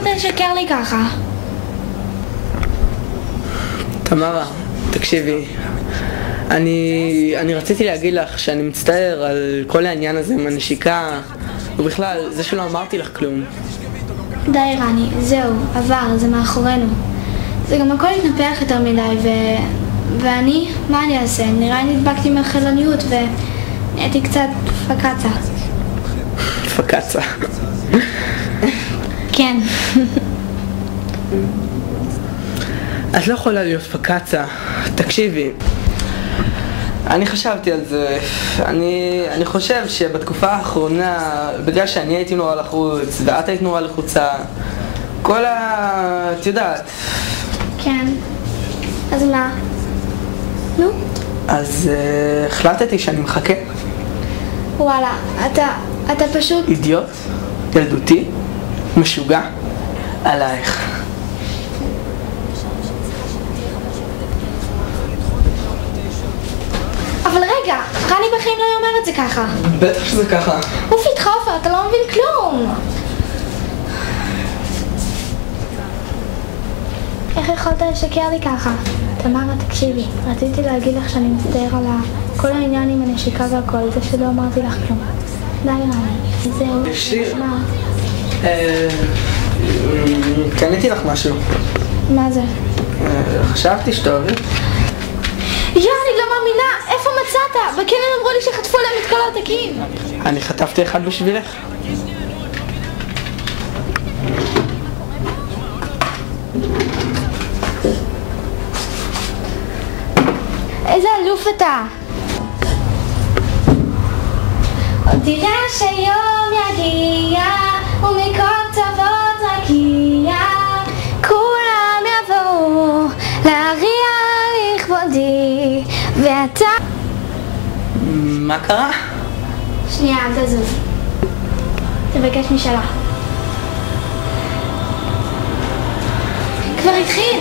יכולת לשקר לי ככה? תמרה, תקשיבי, אני רציתי להגיד לך שאני מצטער על כל העניין הזה עם הנשיקה, ובכלל, זה שלא אמרתי לך כלום. די רני, זהו, עבר, זה מאחורינו. זה גם הכל התנפח יותר מדי, ואני, מה אני אעשה? נראה לי נדבקתי מהחילוניות ונהייתי קצת פקצה. פקצה. כן. את לא יכולה להיות פקצה. תקשיבי, אני חשבתי על זה. אני חושב שבתקופה האחרונה, בגלל שאני הייתי נורא לחוץ ואת היית נורא לחוצה, את יודעת. כן. אז מה? נו? אז החלטתי שאני מחכה. וואלה, אתה פשוט... אידיוט, ילדותי, משוגע, עלייך. אבל רגע, רני בחיים לא יאמר את זה ככה. בטח שזה ככה. אוף איתך עופר, אתה לא מבין כלום. איך יכולת לשקר לי ככה? תמרה, תקשיבי, רציתי להגיד לך שאני מצטער על כל העניין עם הנשיקה והכל, זה שלא אמרתי לך כלום. די רני, זהו. תקשיב. מה? קניתי לך משהו. מה זה? חשבתי שתאהבי. אני לא מאמינה, איפה מצאת? בקניון אמרו לי שחטפו להם את כל העותקים. אני חטפתי אחד בשבילך. איזה אלוף אתה. עוד תראה שיום יגיע ומכל טובות רקיע כולם יבואו להריע לכבודי ואתה... מה קרה? שנייה, אל תזוז. תבקש משלה. כבר התחיל.